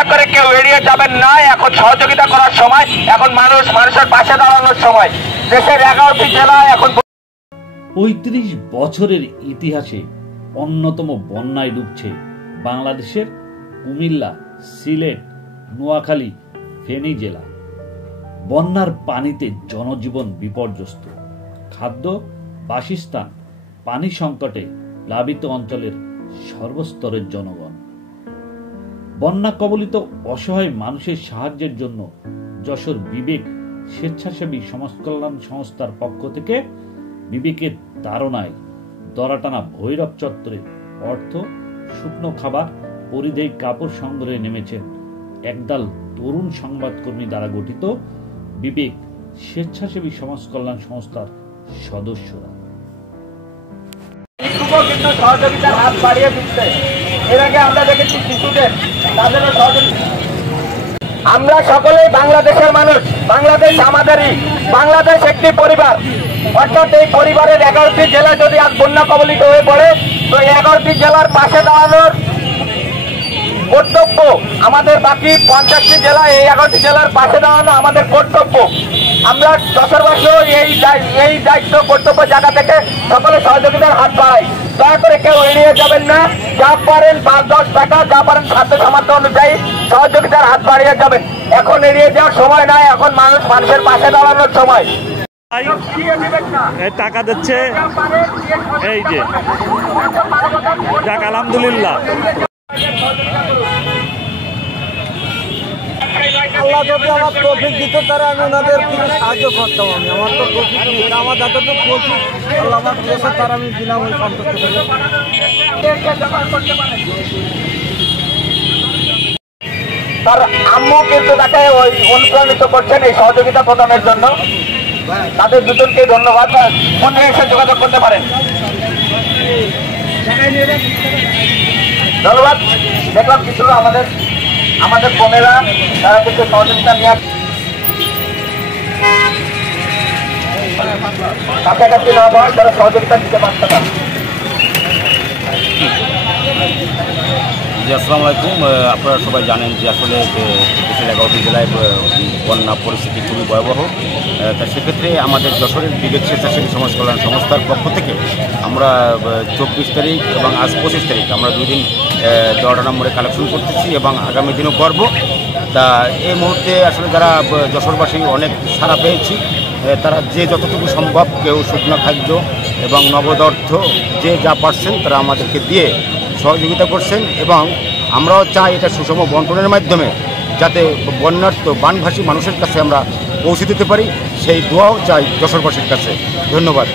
দয়া করে কেউ এড়িয়ে যাবেন না। এখন সহযোগিতা করার সময়, এখন মানুষের পাশে দাঁড়ানোর সময়। দেশের 11টি জেলা এখন ৩৫ বছরের ইতিহাসে অন্যতম বন্যায় ডুবছে বাংলাদেশের কুমিল্লা, সিলেট, নোয়াখালী, ফেনী জেলা। বন্যার পানিতে জনজীবন বিপর্যস্ত, খাদ্য, বাসস্থান, পানি সংকটে প্লাবিত অঞ্চলের সর্বস্তরের জনগণ। বন্যা কবলিত অসহায় মানুষের সাহায্যের জন্য যশোর বিবেক স্বেচ্ছাসেবী সমাজ কল্যাণ সংস্থার পক্ষ থেকে বিবেকের তাড়নায় দরাটানা ভৈরব চত্বরে অর্থ, শুকনো খাবার, পরিধেয় কাপড় সংগ্রহে নেমেছেন একদল তরুণ সংবাদকর্মী দ্বারা গঠিত বিবেক স্বেচ্ছাসেবী সমাজ কল্যাণ সংস্থার সদস্যরা। কিন্তু সহযোগিতার হাত বাড়িয়ে দিচ্ছে। এর আগে আমরা দেখেছি শিশুদের, তাদেরও সহযোগিতা। আমরা সকলেই বাংলাদেশের মানুষ, বাংলাদেশ আমাদেরই, বাংলাদেশ একটি পরিবার। অর্থাৎ এই পরিবারের 11টি জেলা যদি আজ বন্যা কবলিত হয়ে পড়ে, তো 11টি জেলার পাশে দাঁড়ানোর কর্তব্য আমাদের। বাকি 50টি জেলা, এই 11টি জেলার পাশে দাঁড়ানো আমাদের কর্তব্য। আমরা যশোরবাসীও এই দায়িত্ব কর্তব্য জায়গা থেকে সকলে সহযোগিতার হাত বাড়াই। দয়া করে কেউ এড়িয়ে যাবেন না। যা পারেন 5-10 টাকা, যা পারেন সাধ্য সামর্থ্য অনুযায়ী সহযোগিতার হাত বাড়িয়ে যাবেন। এখন এড়িয়ে যাওয়ার সময় নয়, এখন মানুষের পাশে দাঁড়ানোর সময়। টাকা দিচ্ছে, এই যে যাক আলহামদুলিল্লাহ। আল্লাহ যদি আমার তৌফিক দিত তারা আমি ওনাদের কিছু সাহায্য করতাম। আমার তো তৌফিক নেই, আমার যতটুকু তৌফিক আল্লাহ আমার দিয়েছে তারা আমি বিনামূল্যে সন্তুষ্ট করি। তার আম্মু কিন্তু তাকে অনুপ্রাণিত করছেন এই সহযোগিতা প্রদানের জন্য। তাদের দুজনকে ধন্যবাদ। ফোনে এসে যোগাযোগ করতে পারেন। ধন্যবাদ। দেখলাম কিছু আমাদের বোনেরা তারা কিন্তু সহযোগিতা নিয়ে কাছাকাছি না হয়, তারা সহযোগিতা দিতে পারছে না। জি, আসসালামু আলাইকুম। আপনারা সবাই জানেন যে আসলে দেশের 11টি জেলায় বন্যা পরিস্থিতি খুবই ভয়াবহ। তা সেক্ষেত্রে আমাদের যশোরের বিবেক স্বেচ্ছাসেবী সমাজ কল্যাণ সংস্থার পক্ষ থেকে আমরা 24 তারিখ এবং আজ 25 তারিখ আমরা 2 দিন দরাটানা মোড়ে কালেকশন করতেছি এবং আগামী দিনও করব। তা এই মুহূর্তে আসলে যারা যশোরবাসী অনেক সাড়া পেয়েছি, তারা যে যতটুকু সম্ভব, কেউ শুকনো খাদ্য এবং নগদ অর্থ যে যা পারছেন তারা আমাদেরকে দিয়ে সহযোগিতা করছেন। এবং আমরাও চাই এটা সুষম বন্টনের মাধ্যমে যাতে বন্যার্ত বানভাসী মানুষের কাছে আমরা পৌঁছে দিতে পারি, সেই দোয়াও চাই যশোরবাসীর কাছে। ধন্যবাদ।